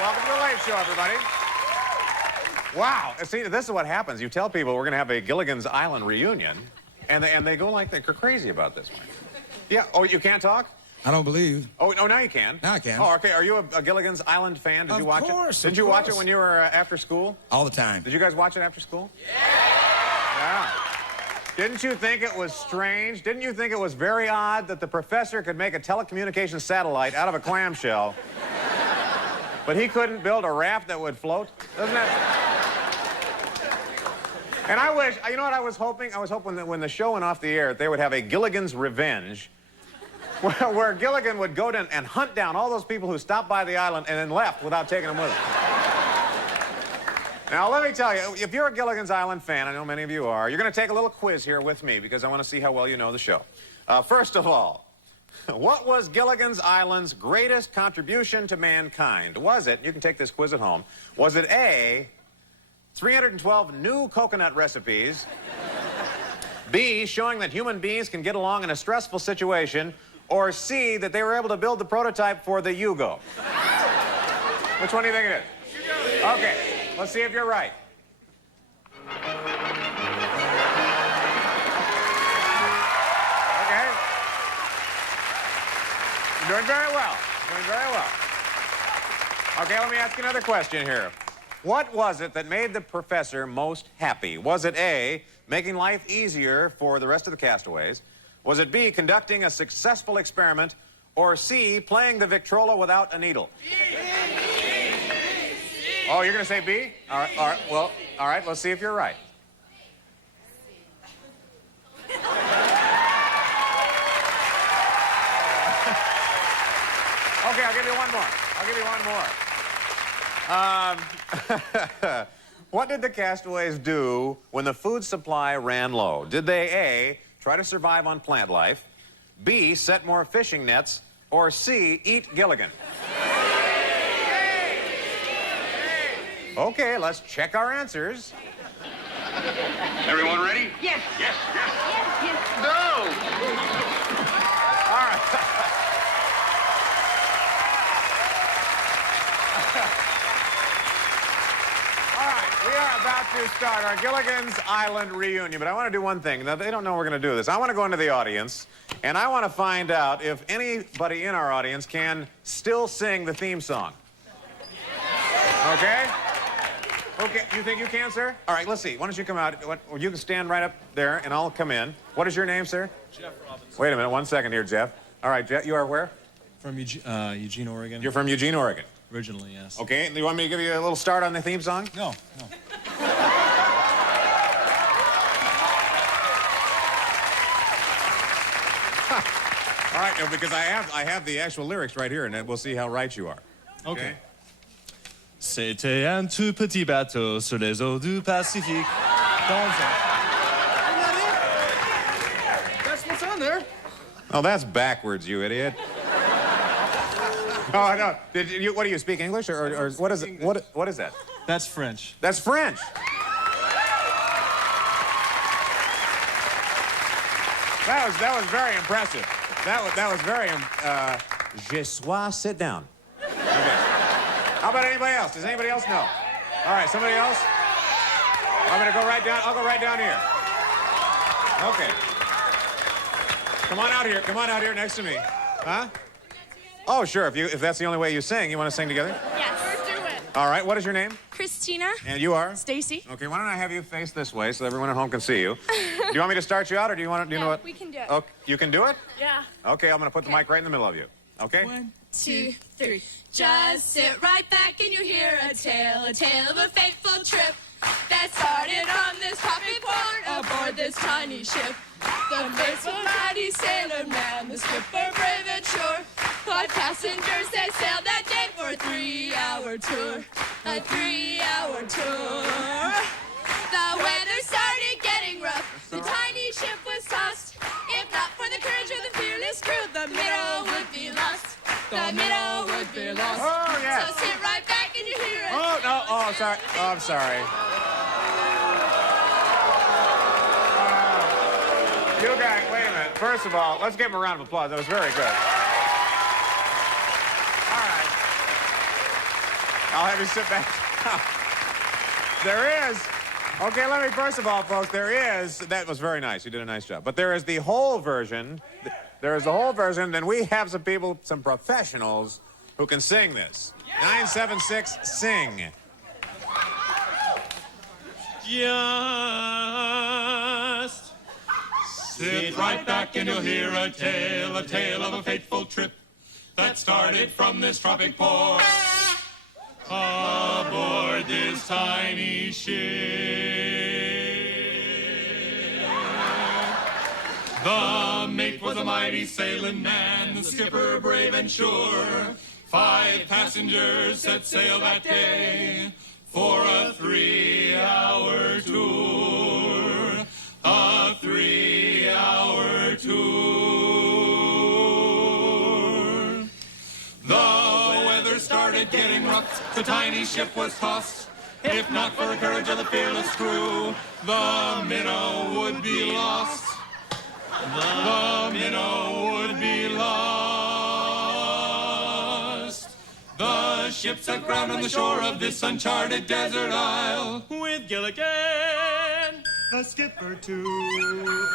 Welcome to the Late Show, everybody. Wow. See, this is what happens. You tell people we're going to have a Gilligan's Island reunion, and they go like they're crazy about this one. Yeah. Oh, you can't talk? I don't believe. Oh, now you can. Now I can. Oh, okay. Are you a Gilligan's Island fan? Did you watch it? Of course. Did you watch it when you were after school? All the time. Did you guys watch it after school? Yeah. Didn't you think it was strange? Didn't you think it was very odd that the professor could make a telecommunications satellite out of a clamshell, but he couldn't build a raft that would float? Doesn't that? And I wish, you know what I was hoping? I was hoping that when the show went off the air, they would have a Gilligan's Revenge, where Gilligan would go down and hunt down all those people who stopped by the island and then left without taking them with him. Now, let me tell you, if you're a Gilligan's Island fan, I know many of you are, you're going to take a little quiz here with me because I want to see how well you know the show. First of all, what was Gilligan's Island's greatest contribution to mankind? Was it, you can take this quiz at home, was it A, 312 new coconut recipes, B, showing that human beings can get along in a stressful situation, or C, that they were able to build the prototype for the Yugo? Which one do you think it is? Okay, let's see if you're right. Okay. You're doing very well. Doing very well. Okay, let me ask you another question here. What was it that made the professor most happy? Was it A, making life easier for the rest of the castaways? Was it B, conducting a successful experiment? Or C, playing the Victrola without a needle? Oh, you're going to say B? All right, well, all right, let's see if you're right. Okay, I'll give you one more. I'll give you one more. What did the castaways do when the food supply ran low? Did they A, try to survive on plant life, B, set more fishing nets, or C, eat Gilligan? Okay, let's check our answers. Everyone ready? Yes. Yes, yes. Yes, yes. Go! All right. All right, we are about to start our Gilligan's Island reunion, but I want to do one thing. Now, they don't know we're going to do this. I want to go into the audience, and I want to find out if anybody in our audience can still sing the theme song. Okay? Okay, you think you can, sir? All right, let's see. Why don't you come out? You can stand right up there, and I'll come in. What is your name, sir? Jeff Robinson. Wait a minute, 1 second here, Jeff. All right, Jeff, you are where? From Eugene, Oregon. You're from Eugene, Oregon. Originally, yes. Okay, do you want me to give you a little start on the theme song? No. All right, no, because I have the actual lyrics right here, and then we'll see how right you are. Okay. C'était un tout petit bateau sur les eaux du Pacifique. That's what's on there. Oh, that's backwards, you idiot. Oh, no. What do you speak English, or what is it? What is that? That's French. That's French. That was very impressive. That was very. Je suis. Sit down. Okay. How about anybody else? Does anybody else know? All right, somebody else? I'm gonna go right down. I'll go right down here. Okay. Come on out here. Come on out here next to me. Huh? Oh, sure. If that's the only way you sing, you want to sing together? Yes. Do it. All right. What is your name? Christina. And you are? Stacy. Okay. Why don't I have you face this way so everyone at home can see you? Do you want me to start you out, or do you want to? Do you know what? We can do it. Okay. You can do it? Yeah. Okay. I'm gonna put the mic right in the middle of you. Okay. 1, 2, 3. Just sit right back and you hear a tale of a fateful trip that started on this coffee port aboard this tiny ship. The faithful mighty sailor man, the skipper brave and sure. 5 passengers, they sailed that day for a 3-hour tour. A 3-hour tour. The weather started getting rough. The tiny ship was tossed. If not for the courage of the fearless crew, the minnow would be lost. The minnow would be lost. Oh, yeah. So sit right back and you hear it. Oh, no. Oh, I'm sorry. Oh, I'm sorry. You guys, wait a minute. First of all, let's give him a round of applause. That was very good. All right. All right. Now, I'll have you sit back. There is. Okay, let me, first of all, folks, that was very nice. You did a nice job. But there is the whole version. There is the whole version, and we have some people, some professionals, who can sing this. 976, sing. Just sit right back and you'll hear a tale of a fateful trip that started from this tropic port aboard this tiny ship. The mate was a mighty sailing man, the skipper brave and sure. 5 passengers set sail that day for a 3-hour tour. A 3-hour tour. The weather started getting rough, the tiny ship was tossed. If not for the courage of the fearless crew, the minnow would be lost. The minnow would be lost. The ship set ground on the shore of this uncharted desert isle, with Gilligan, the skipper too,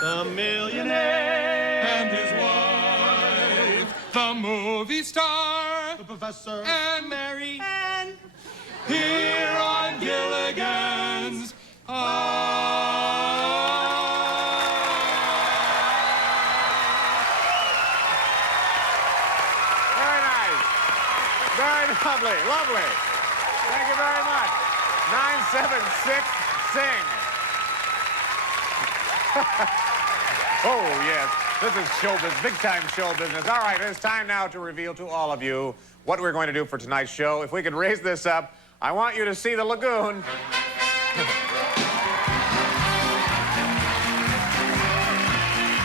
the millionaire, and his wife, the movie star, the professor, and Mary Ann, here on Gilligan's Very lovely, lovely. Thank you very much. 976, sing. Oh, yes. This is show business, big-time show business. All right, it's time now to reveal to all of you what we're going to do for tonight's show. If we could raise this up, I want you to see the lagoon.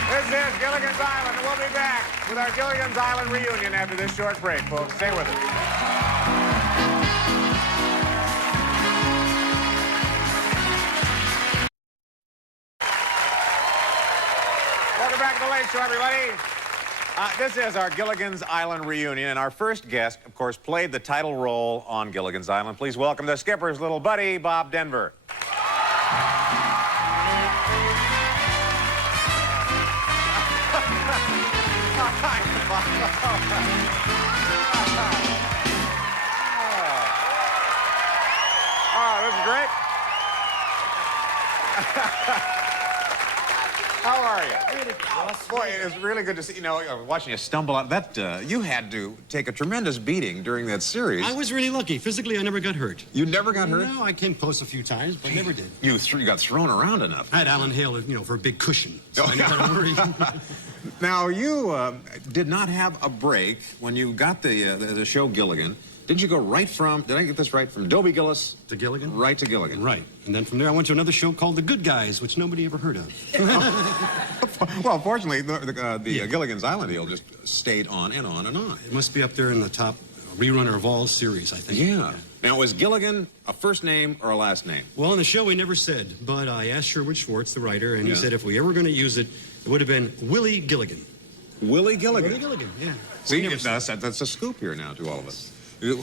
This is Gilligan's Island, and we'll be back with our Gilligan's Island reunion after this short break, folks. Stay with us. Welcome back to the Late Show, everybody. This is our Gilligan's Island reunion, and our first guest, of course, played the title role on Gilligan's Island. Please welcome the skipper's little buddy, Bob Denver. Oh, this is great. How are you? Boy, it's really good to see. You know, watching you stumble out. You had to take a tremendous beating during that series. I was really lucky. Physically, I never got hurt. You never got hurt? No, I came close a few times, but never did. You got thrown around enough. I had Alan Hale, for a big cushion, so I never had to worry. Now, you did not have a break when you got the show Gilligan. Didn't you go right from, did I get this right, from Dobie Gillis? To Gilligan? Right to Gilligan. Right. And then from there, I went to another show called The Good Guys, which nobody ever heard of. Well, fortunately, the Gilligan's Island deal just stayed on and on and on. It must be up there in the top rerunner of all series, I think. Yeah. Now, was Gilligan a first name or a last name? Well, in the show, we never said, but I asked Sherwood Schwartz, the writer, and he said if we ever going to use it, it would have been Willie Gilligan. Willie Gilligan? Willie Gilligan, yeah. See, that's a scoop here now to all of us.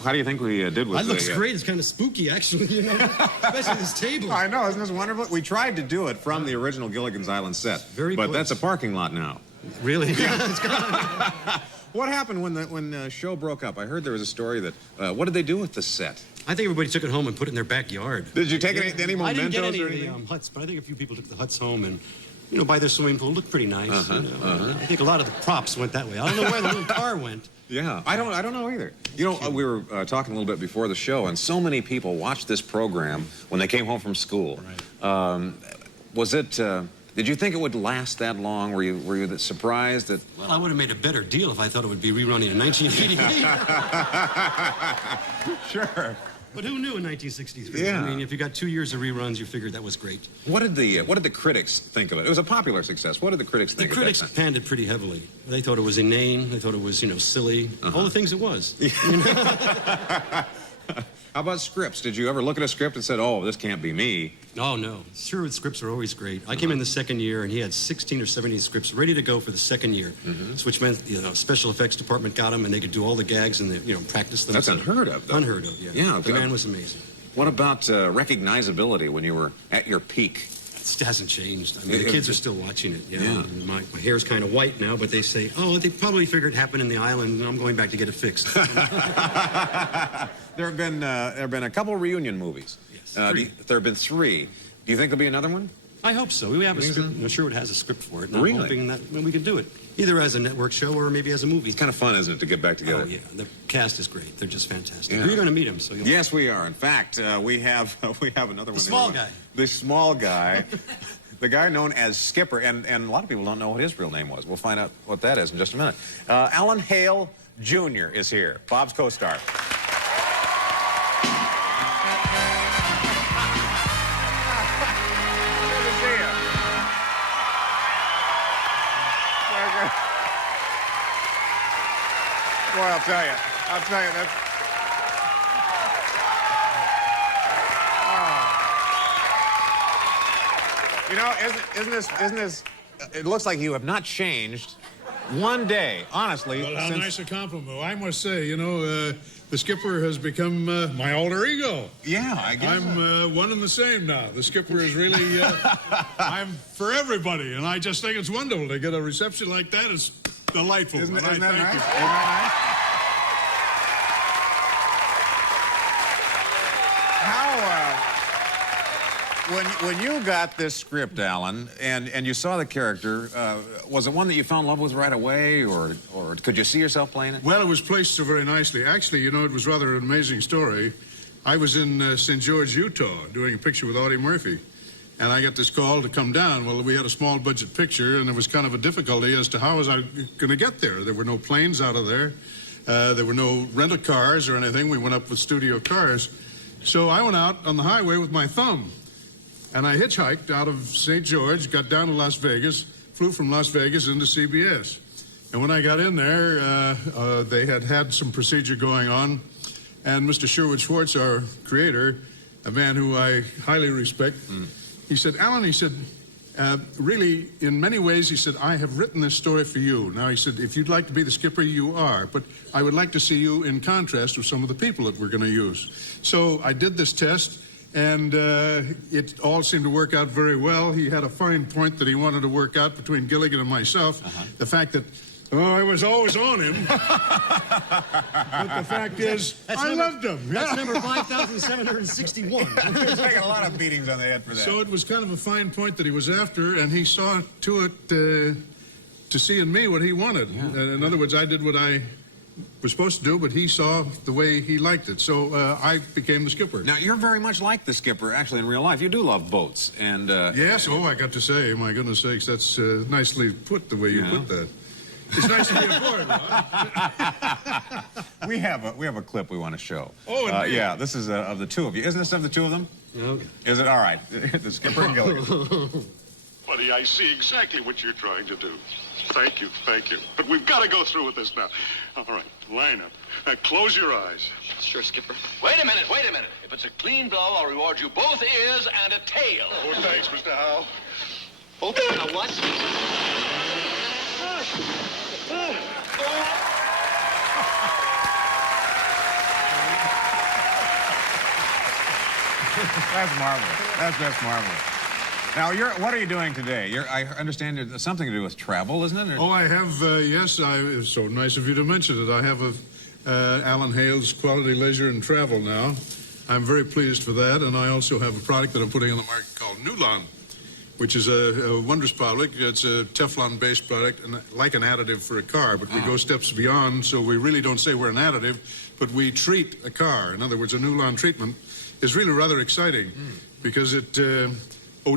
How do you think we did with that? Looks great. It's kind of spooky, actually, especially this table. I know, isn't this wonderful? We tried to do it from the original Gilligan's Island set, very but close. That's a parking lot now. Really? Yeah, it's gone. What happened when the show broke up? I heard there was a story that, what did they do with the set? I think everybody took it home and put it in their backyard. Did you take any mementos? I didn't get any or of the huts, but I think a few people took the huts home and, by their swimming pool. Looked pretty nice. I think a lot of the props went that way. I don't know where the little car went. Yeah, I don't know either. We were talking a little bit before the show, and so many people watched this program when they came home from school. Right. Was it? Did you think it would last that long? Were you that surprised that? Well, I would have made a better deal if I thought it would be rerunning in 1988. Sure. But who knew in 1963? Yeah. I mean, if you got 2 years of reruns, you figured that was great. What did the critics think of it? It was a popular success. What did the critics think of it? The critics panned it pretty heavily. They thought it was inane. They thought it was, silly. All the things it was. How about scripts? Did you ever look at a script and said, oh, this can't be me? Oh, no. Sherwood's scripts are always great. I came in the second year, and he had 16 or 17 scripts ready to go for the second year, which meant, special effects department got them, and they could do all the gags and, practice them. That's unheard of, though. Unheard of, yeah. Yeah. The man was amazing. What about recognizability when you were at your peak? It hasn't changed. I mean, the kids are still watching it. Yeah. My hair's kind of white now, but they say, oh, they probably figured it happened in the island, and I'm going back to get it fixed. There have been a couple reunion movies. Yes, There have been 3. Do you think there'll be another one? I hope so. We have a script. I'm sure it has a script for it. And Really? I'm hoping that we can do it, either as a network show or maybe as a movie. It's kind of fun, isn't it, to get back together? Oh, yeah. The cast is great. They're just fantastic. Yeah. You're going to meet them, so you'll... Yes, we are. In fact, we have another one. The small guy. The small guy. The guy known as Skipper, and a lot of people don't know what his real name was. We'll find out what that is in just a minute. Alan Hale Jr. is here, Bob's co-star. Good to see you. Boy, I'll tell you, that's... You know, isn't this, it looks like you have not changed one day, honestly. Well, how nice a compliment. I must say, the skipper has become my alter ego. Yeah, I guess. I'm one and the same now. The skipper is really, I'm for everybody, and I just think it's wonderful to get a reception like that. It's delightful. Isn't that nice? Thank you. Isn't that nice? When you got this script, Alan, and you saw the character, was it one that you fell in love with right away, or could you see yourself playing it? Well, it was placed so very nicely. Actually, it was rather an amazing story. I was in St. George, Utah, doing a picture with Audie Murphy, and I got this call to come down. Well, we had a small budget picture, and there was kind of a difficulty as to how was I going to get there. There were no planes out of there. There were no rental cars or anything. We went up with studio cars. So I went out on the highway with my thumb. And I hitchhiked out of St. George, got down to Las Vegas, flew from Las Vegas into CBS. And when I got in there, they had some procedure going on. And Mr. Sherwood Schwartz, our creator, a man who I highly respect, he said, Alan, he said, really, in many ways, he said, I have written this story for you. Now, he said, if you'd like to be the skipper, you are. But I would like to see you in contrast with some of the people that we're going to use. So I did this test. And it all seemed to work out very well. He had a fine point that he wanted to work out between Gilligan and myself. The fact that, I was always on him. But the fact is, I loved him. That's number 5,761. You're taking a lot of beatings on the head for that. So it was kind of a fine point that he was after, and he saw to it to see in me what he wanted. Yeah. In other words, I did what I was supposed to do, but he saw the way he liked it. So I became the skipper. Now, you're very much like the skipper, actually, in real life. You do love boats. And yes, I got to say, my goodness sakes, that's nicely put, the way you put that. It's nice to be aboard, Ron. we have a clip we want to show. Oh, indeed. Yeah, this is of the two of you. Isn't this of the two of them? Okay. Is it? All right. The skipper and Gilligan. Buddy, I see exactly what you're trying to do. Thank you, thank you. But we've got to go through with this now. All right, line up. Now, close your eyes. Sure, Skipper. Wait a minute. If it's a clean blow, I'll reward you both ears and a tail. Oh, thanks, Mr. Howe. Open a what? That's marvelous. That's just marvelous. Now, what are you doing today? I understand it's something to do with travel, isn't it? Oh, I have, yes, it's so nice of you to mention it. I have Alan Hale's Quality Leisure and Travel now. I'm very pleased for that, and I also have a product that I'm putting on the market called Nulon, which is a wondrous product. It's a Teflon-based product, and like an additive for a car, but we go steps beyond, so we really don't say we're an additive, but we treat a car. In other words, a Nulon treatment is really rather exciting because it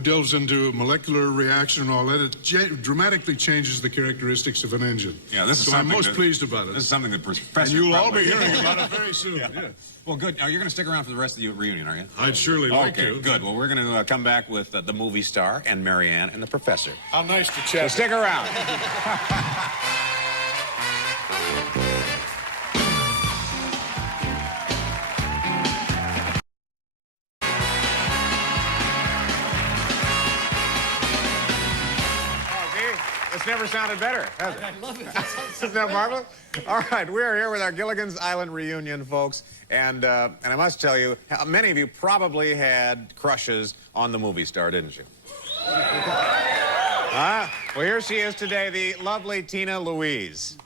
delves into a molecular reaction and all that. It dramatically changes the characteristics of an engine. Yeah, this is so I'm something most pleased about it. This is something that Professor... And you'll all be probably- hearing about it very soon. Yeah. Well, good. Now, you're going to stick around for the rest of the reunion, aren't you? I'd surely like Okay, to. good. Well, we're going to come back with the movie star and Marianne and the Professor. How nice to So chat. stick around. never sounded better, has it? I love it. Isn't that marvelous? All right, we are here with our Gilligan's Island reunion, folks. And I must tell you, many of you probably had crushes on the movie star, didn't you? Well, here she is today, the lovely Tina Louise.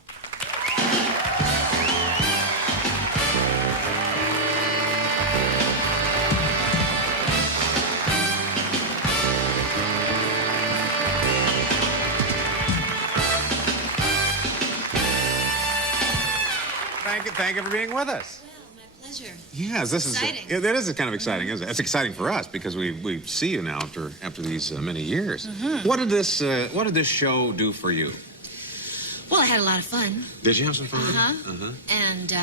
Thank you for being with us. Well, my pleasure. Yes, this exciting. That is kind of exciting, isn't it? It's exciting for us because we see you now after these many years. Mm-hmm. What did this show do for you? Well, I had a lot of fun. Did you have some fun? And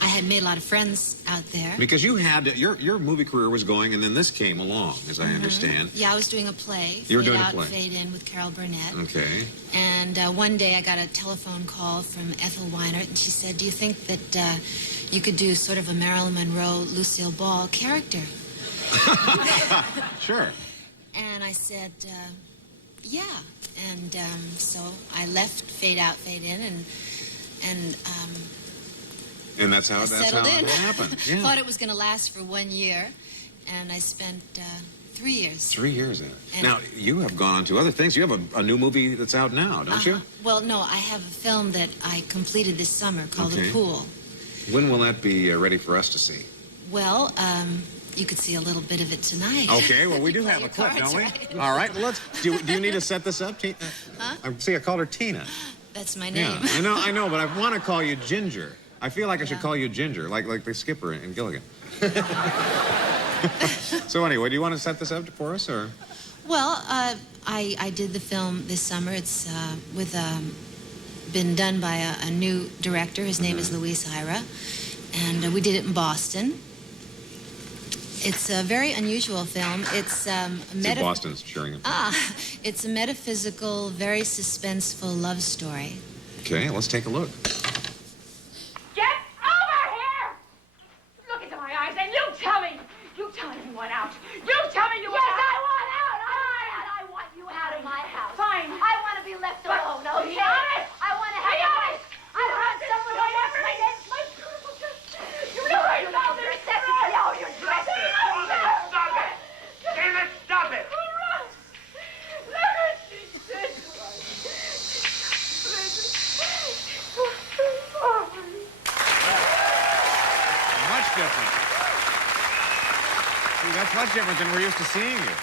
I had made a lot of friends out there. Because you had your movie career was going, and then this came along, as I understand. Yeah, I was doing a play. You were doing a Fade play. Out, Fade In with Carol Burnett. Okay. And one day I got a telephone call from Ethel Weinert, and she said, "Do you think that you could do sort of a Marilyn Monroe, Lucille Ball character?" Sure. And I said, "Yeah." And so I left Fade Out, Fade In, and And that's how settled in. it happened. Yeah. Thought it was going to last for 1 year, and I spent 3 years. 3 years in it. And- Now, you have gone on to other things. You have a new movie that's out now, don't you? Well, no, I have a film that I completed this summer called Okay. The Pool. When will that be ready for us to see? Well, you could see a little bit of it tonight. Okay, well, we do have a Your clip, cards, don't we? right? All right, do you need to set this up, Tina? Huh? See, I called her Tina. That's my name. Yeah, I know, but I want to call you Ginger. I feel like I should Yeah. call you Ginger, like the skipper in Gilligan. So anyway, do you want to set this up for us, or? Well, I did the film this summer. It's been done by a new director. His name is Luis Ira, and we did it in Boston. It's a very unusual film. It's See, Boston's cheering him. it's a metaphysical, very suspenseful love story. Okay, let's take a look. Get over here! Look into my eyes and you tell me you want out. You tell me you want out. Yes, I want out. I want you out of my house. Fine. I want to be left alone, okay? Be honest. I want to have a life. I want someone who wants my beautiful sister. You know the necessity. Oh, you're dressing. Stop it! Damn it, stop it! Look what she did to us. Much different. See, that's much different than we're used to seeing you.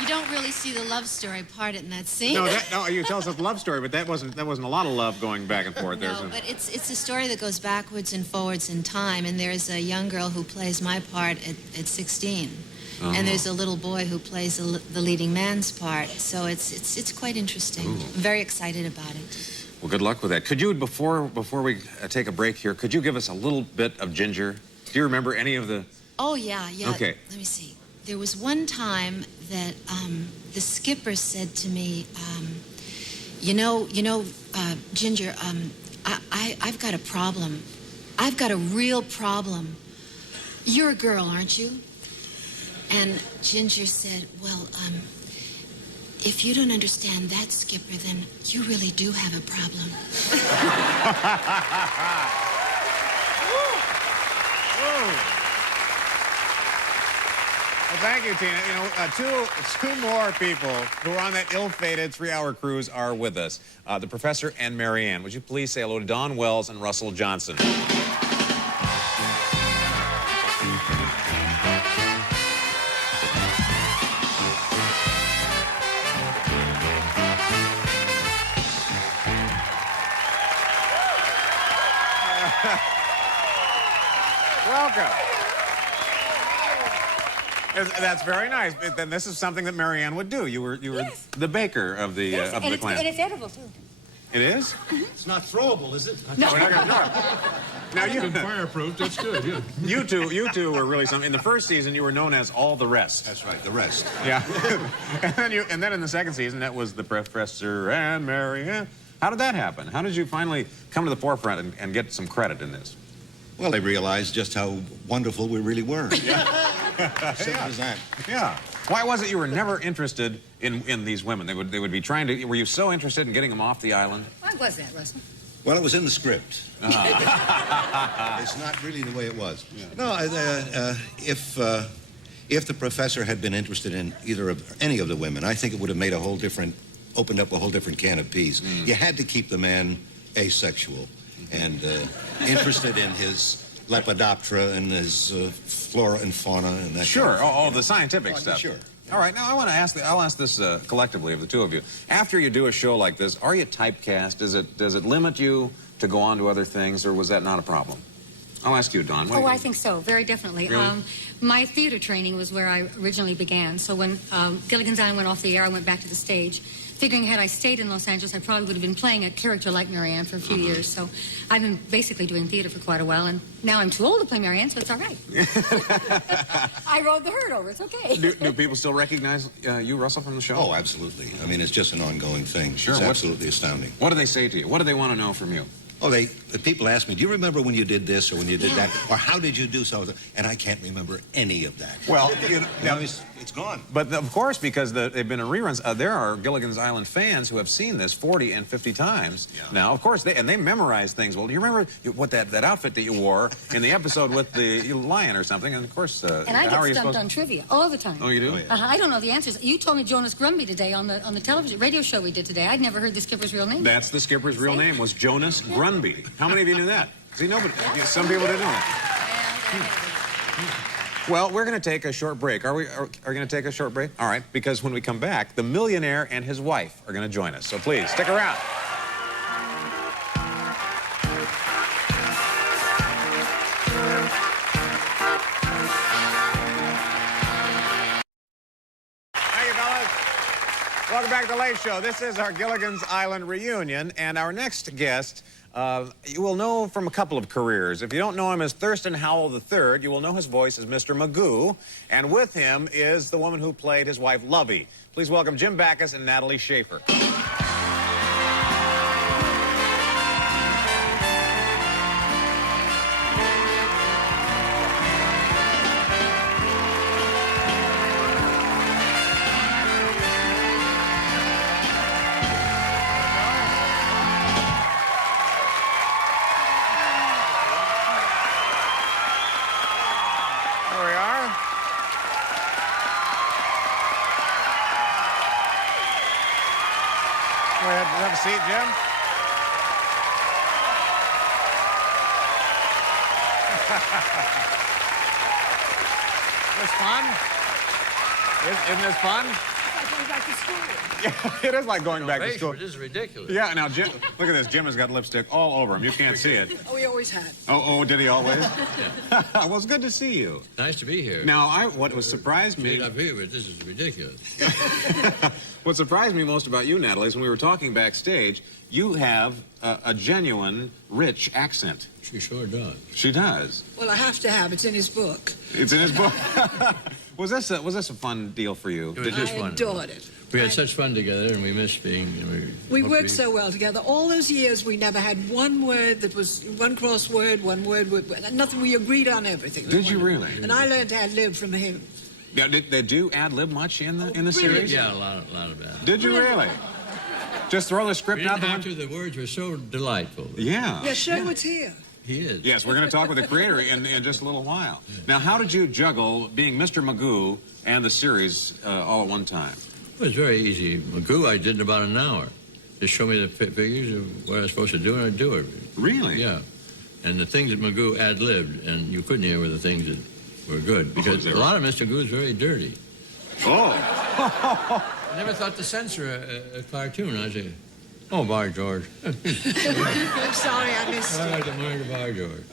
You don't really see the love story part in that scene. No, you tell us a love story, but that wasn't a lot of love going back and forth. No, but it's a story that goes backwards and forwards in time, and there's a young girl who plays my part at 16, and there's a little boy who plays the leading man's part. So it's quite interesting. Ooh. I'm very excited about it. Well, good luck with that. Could you, before we take a break here, could you give us a little bit of Ginger? Do you remember any of the? Oh yeah. Okay. Let me see. There was one time that the skipper said to me, Ginger, I've got a problem. I've got a real problem. You're a girl, aren't you? And Ginger said, well, if you don't understand that, Skipper, then you really do have a problem. Well, thank you, Tina. You know, two more people who are on that ill-fated 3-hour cruise are with us. The Professor and Marianne. Would you please say hello to Don Wells and Russell Johnson? Welcome. That's very nice. Then this is something that Marianne would do. You were Yes. the baker of the clan. And it's edible, too. It is? It's not throwable, is it? No, we're not gonna throw it. Now Been fireproof, that's good, yeah. you two were really something. In the first season, you were known as All the Rest. That's right, the rest. Yeah. and then in the second season, that was the Professor and Marianne. How did that happen? How did you finally come to the forefront and get some credit in this? Well, they realized just how wonderful we really were. Simple as that. Yeah. Why was it you were never interested in these women? They would be trying to. Were you so interested in getting them off the island? Why was that, Russell? Well, it was in the script. It's not really the way it was. Yeah. No, if the professor had been interested in any of the women, I think it would have made opened up a whole different can of peas. You had to keep the man asexual and interested in his Lepidoptera and his flora and fauna and that. Sure, kind of all the scientific stuff. Sure. All right, now I'll ask this collectively of the two of you. After you do a show like this, are you typecast? Does it limit you to go on to other things, or was that not a problem? I'll ask you, Dawn. I think so, very definitely. Really? My theater training was where I originally began. So when Gilligan's Island went off the air, I went back to the stage, figuring had I stayed in Los Angeles, I probably would have been playing a character like Marianne for a few years. So I've been basically doing theater for quite a while, and now I'm too old to play Marianne, so it's all right. I rode the herd over. It's okay. Do people still recognize you, Russell, from the show? Oh, absolutely. I mean, it's just an ongoing thing. Sure. It's absolutely astounding. What do they say to you? What do they want to know from you? Oh, the people ask me, do you remember when you did this or when you did that? Or how did you do something? And I can't remember any of that. Well, it's gone. But of course, because they've been in reruns, there are Gilligan's Island fans who have seen this 40 and 50 times now. Of course, they memorize things. Well, do you remember what that outfit that you wore in the episode with the lion or something? And of course, and I get stumped on trivia all the time. Oh, you do? Oh, yeah. I don't know the answers. You told me Jonas Grumby today on the television radio show we did today. I'd never heard the skipper's real name. That's the skipper's real name, was Jonas Grumby. How many of you knew that? See, nobody. Some people didn't know that. Well, we're going to take a short break. Are we going to take a short break? All right, because when we come back, the millionaire and his wife are going to join us. So please, stick around. Thank you, fellas. Welcome back to the Late Show. This is our Gilligan's Island reunion, and our next guest you will know from a couple of careers. If you don't know him as Thurston Howell III, you will know his voice as Mr. Magoo, and with him is the woman who played his wife, Lovey. Please welcome Jim Backus and Natalie Shafer. Go ahead, have a seat, Jim. This fun? Isn't this fun? It's like going back to school. Yeah, it is like going back to school. This is ridiculous. Yeah, now, Jim, look at this. Jim has got lipstick all over him. You can't see it. Oh, he always had. Oh, did he always? Well, it's good to see you. Nice to be here. Now, what surprised me... Up here, but this is ridiculous. What surprised me most about you, Natalie, is when we were talking backstage, you have a genuine, rich accent. She sure does. She does. Well, I have to have. It's in his book. It's in his book. Was this a fun deal for you? It was just I adored it. We had such fun together, and we missed being... We worked so well together. All those years, we never had one word that was one crossword, one word, nothing. We agreed on everything. Did you really? And I learned to ad-lib from him. Now, did they do ad-lib much in the series? Yeah, a lot of that. Did you really? Just throw the script out the window? The words were so delightful. Yeah. Yeah, Sherwood's here. He is. Yes, we're going to talk with the creator in just a little while. Now, how did you juggle being Mr. Magoo and the series all at one time? It was very easy. Magoo, I did in about an hour. Just show me the figures of what I was supposed to do, and I'd do it. Really? Yeah. And the things that Magoo ad-libbed, and you couldn't hear were the things that were good, because a lot of Mr. Magoo is very dirty. Oh. I never thought to censor a cartoon. I said, oh, by George. I'm sorry I missed I it. like to mind by George.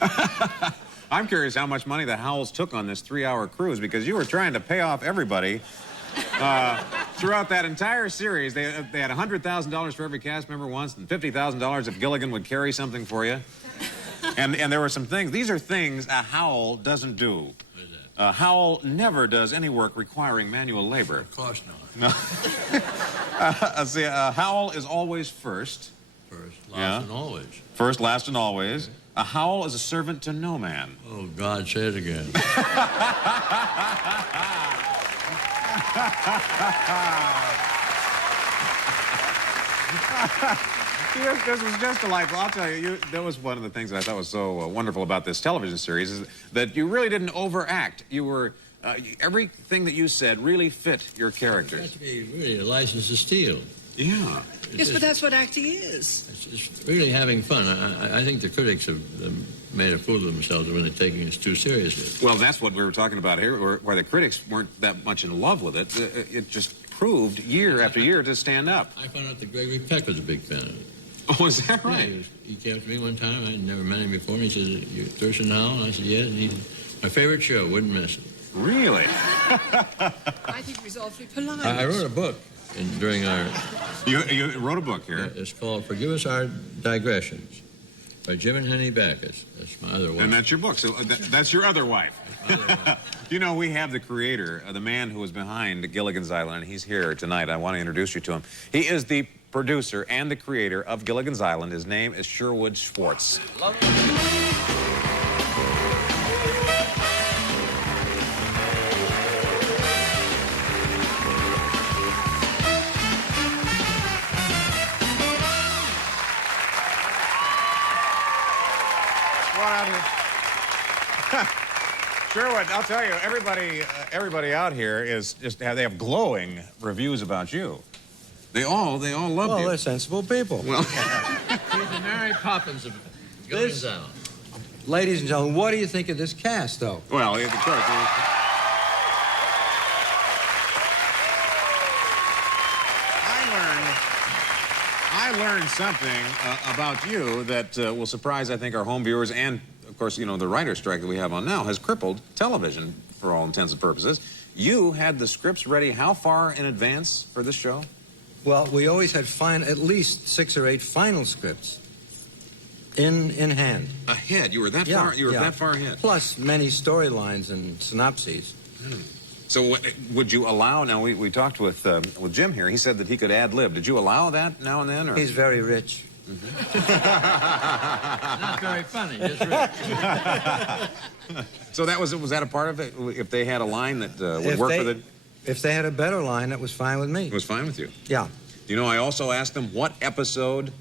I'm curious how much money the Howells took on this 3-hour cruise, because you were trying to pay off everybody. Throughout that entire series, they had $100,000 for every cast member once, and $50,000 if Gilligan would carry something for you. And there were some things. These are things a Howell doesn't do. Howell never does any work requiring manual labor. Of course No. not. See, Howell is always first. First, last, and always. First, last, and always. A Howell is a servant to no man. Oh, God, say it again. This was just delightful. I'll tell you, that was one of the things that I thought was so wonderful about this television series is that you really didn't overact. You were, everything that you said really fit your characters. It's got to be really a license to steal. Yeah. Yes, but that's what acting is. It's really having fun. I think the critics have made a fool of themselves when they're taking this too seriously. Well, that's what we were talking about here, where the critics weren't that much in love with it. It just proved year after year to stand up. I found out that Gregory Peck was a big fan of it. Oh, is that right? Yeah, he came to me one time. I'd never met him before, and he said, "You Thurston Howell?" And I said, "Yes." And he said, "My favorite show, wouldn't miss it." Really? I think he was awfully polite. I wrote a book during our... You wrote a book here. It's called Forgive Us Our Digressions by Jim and Henny Backus. That's my other wife. And that's your book. So that's your other wife. You know, we have the creator, the man who was behind Gilligan's Island, and he's here tonight. I want to introduce you to him. He is the producer and the creator of Gilligan's Island. His name is Sherwood Schwartz. Sherwood, I'll tell you, everybody out here is just they have glowing reviews about you. They all loved you. Well, they're sensible people. Well, He's the Mary Poppins of Gilligan's Island. Ladies and gentlemen, what do you think of this cast, though? Well, of course. I learned something about you that will surprise, I think, our home viewers and, of course, you know, the writer's strike that we have on now has crippled television for all intents and purposes. You had the scripts ready how far in advance for this show? Well, we always had at least 6 or 8 final scripts in hand. Ahead? You were that far? You were that far ahead? Plus many storylines and synopses. So would you allow, now we talked with Jim here, he said that he could ad-lib. Did you allow that now and then? Or? He's very rich. Not very funny, just rich. So was that a part of it? If they had a line that would work for the... If they had a better line, that was fine with me. It was fine with you? Yeah. You know, I also asked them what episode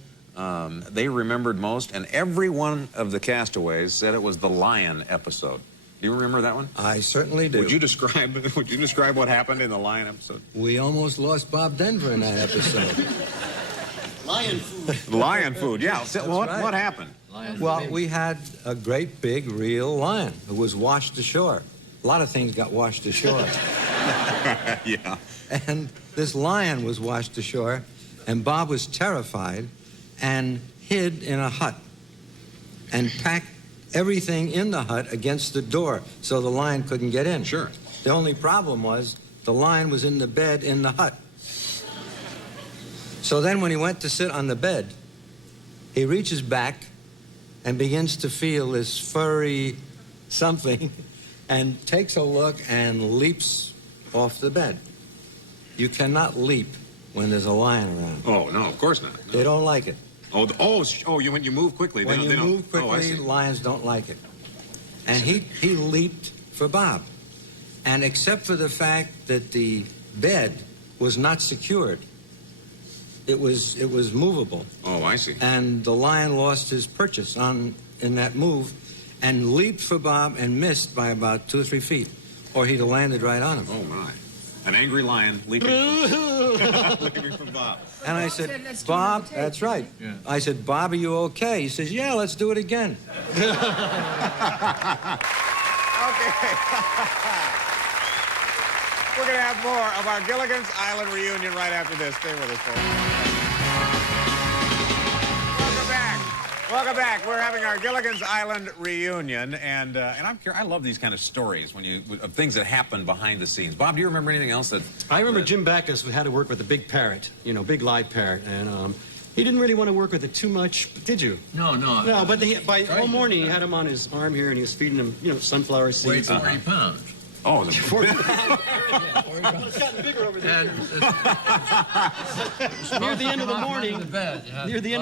they remembered most, and every one of the castaways said it was the lion episode. Do you remember that one? I certainly do. Would you describe what happened in the lion episode? We almost lost Bob Denver in that episode. Lion food. Lion food, yeah. Right. What happened? Well, we had a great big real lion who was washed ashore. A lot of things got washed ashore. Yeah. And this lion was washed ashore, and Bob was terrified and hid in a hut and packed everything in the hut against the door so the lion couldn't get in. Sure. The only problem was the lion was in the bed in the hut. So then when he went to sit on the bed, he reaches back and begins to feel this furry something and takes a look and leaps off the bed. You cannot leap when there's a lion around. Oh, no, of course not. No. They don't like it. When you move quickly. When you move I quickly, see. lions don't like it. And he leaped for Bob. And except for the fact that the bed was not secured, it was movable. Oh, I see. And the lion lost his purchase in that move and leaped for Bob and missed by about 2 or 3 feet, or he'd have landed right on him. Oh, my. An angry lion leaping leaping from Bob. And I said, Bob, that's right. Yeah. I said, Bob, are you okay? He says, yeah, let's do it again. Okay. We're going to have more of our Gilligan's Island reunion right after this. Stay with us, folks. Welcome back. We're having our Gilligan's Island reunion, and I love these kind of stories of things that happen behind the scenes. Bob, do you remember anything else that? I remember Jim Backus had to work with a big parrot, big live parrot, and he didn't really want to work with it too much, did you? No. No, but by all morning he had him on his arm here, and he was feeding him, sunflower seeds. Weighs 40 pounds. Oh, the 40 pounds. It's gotten bigger over there. Near the end of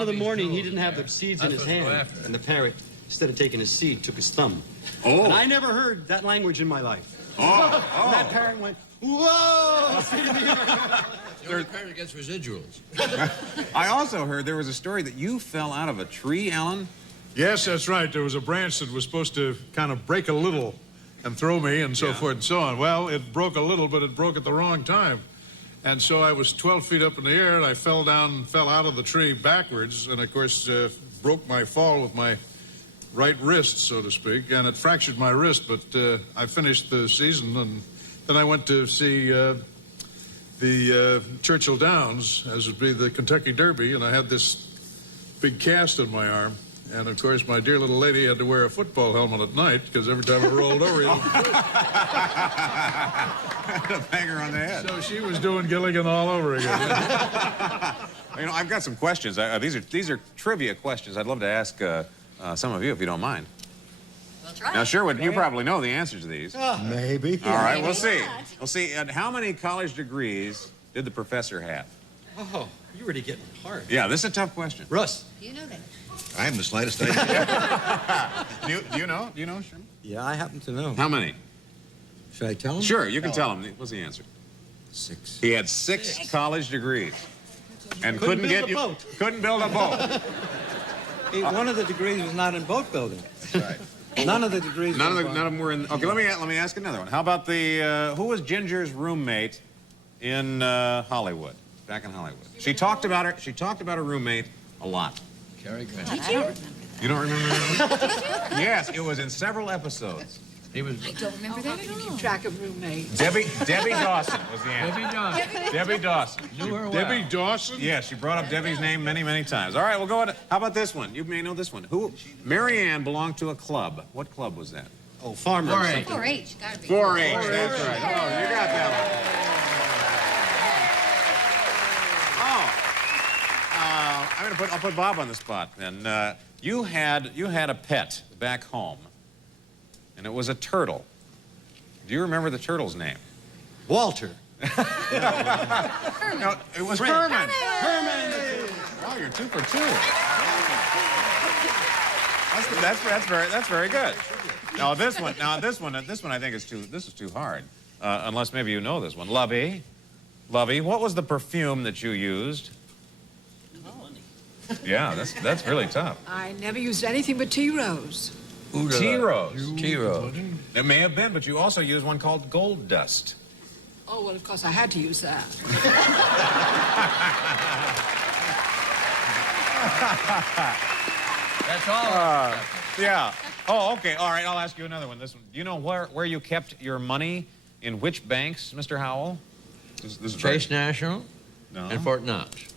the morning, he didn't have the seeds in his hand, and the parrot, instead of taking his seed, took his thumb. Oh. And I never heard that language in my life. Oh. And that parrot went, Whoa! The only car that gets residuals. I also heard there was a story that you fell out of a tree, Alan. Yes, that's right. There was a branch that was supposed to kind of break a little and throw me and so forth and so on. Well, it broke a little, but it broke at the wrong time. And so I was 12 feet up in the air, and I fell down, fell out of the tree backwards, and of course broke my fall with my right wrist, so to speak, and it fractured my wrist. But I finished the season, and then I went to see the Churchill Downs, as would be the Kentucky Derby, and I had this big cast on my arm. And, of course, my dear little lady had to wear a football helmet at night because every time I rolled over, you bang her on the head. So she was doing Gilligan all over again. You know, I've got some questions. These are trivia questions I'd love to ask some of you, if you don't mind. We'll try. Now, Sherwood, you probably know the answers to these. Maybe. All right, we'll Maybe see. not. We'll see. And how many college degrees did the professor have? Oh, you're really getting hard. Yeah, this is a tough question. Russ. Do you know that? I haven't the slightest idea. Do you know? Do you know, Sherman? Yeah, I happen to know. How many? Should I tell him? Sure, you can tell him. What's the answer? 6. He had 6 college degrees. And Couldn't couldn't build get a boat. Couldn't build a boat. One of the degrees was not in boat building. That's right. None of the degrees. None were of them were in. Okay, let me ask another one. How about the who was Ginger's roommate in Hollywood? Back in Hollywood. She talked about her. She talked about her roommate a lot. Cary Grant. Did you? You don't remember that? Yes, it was in several episodes. He was I don't remember that at all. Keep track of roommates. Debbie Dawson was the answer. Debbie Johnson. Debbie Dawson. Knew her well. Debbie Dawson? Yeah, she brought up Debbie's name many, many times. All right, we'll go on. How about this one? You may know this one. Who? Mary Ann belonged to a club. What club was that? Oh, farmers. 4-H. 4-H, gotta be. 4-H. That's right. Oh, you got that one. Oh, I'll put Bob on the spot then. You had a pet back home, and it was a turtle. Do you remember the turtle's name? Walter. No, it was Herman. Herman. Wow, you're 2 for 2. That's very good. Now this one I think is too hard. Unless maybe you know this one. Lovey, what was the perfume that you used? Yeah, that's really tough. I never used anything but tea rose. Tea Rose. Tea Rose. It may have been, but you also used one called Gold Dust. Oh, well, of course, I had to use that. That's all. Yeah. Oh, okay. All right, I'll ask you another one. This one. Do you know where you kept your money? In which banks, Mr. Howell? This is Chase National and Fort Knox.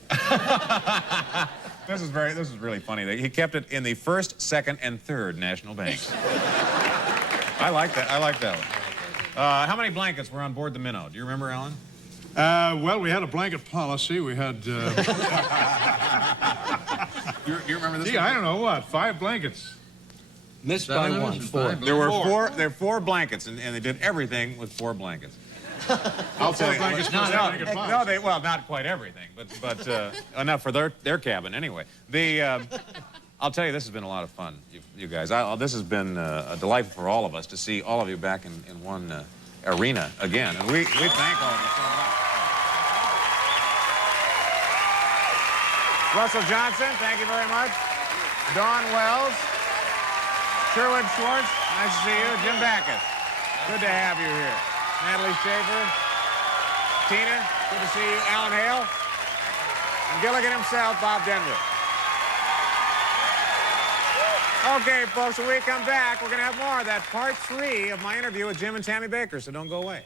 This is really funny. He kept it in the first, second, and third national banks. I like that one. How many blankets were on board the Minnow? Do you remember, Alan? Well, we had a blanket policy. We had... You remember this? Gee, I don't know, what, 5 blankets? Missed by 1. 4. There were 4 blankets, and they did everything with 4 blankets. I'll tell you. Well, not quite everything, but enough for their cabin anyway. I'll tell you, this has been a lot of fun, you guys. This has been delightful for all of us to see all of you back in one arena again, and we thank all of you so much. Russell Johnson, thank you very much. Dawn Wells, Sherwood Schwartz, nice to see you. Jim Backus, good to have you here. Natalie Shafer, Tina, good to see you. Alan Hale, and Gilligan himself, Bob Denver. Okay, folks, when we come back, we're going to have more of that part 3 of my interview with Jim and Tammy Baker, so don't go away.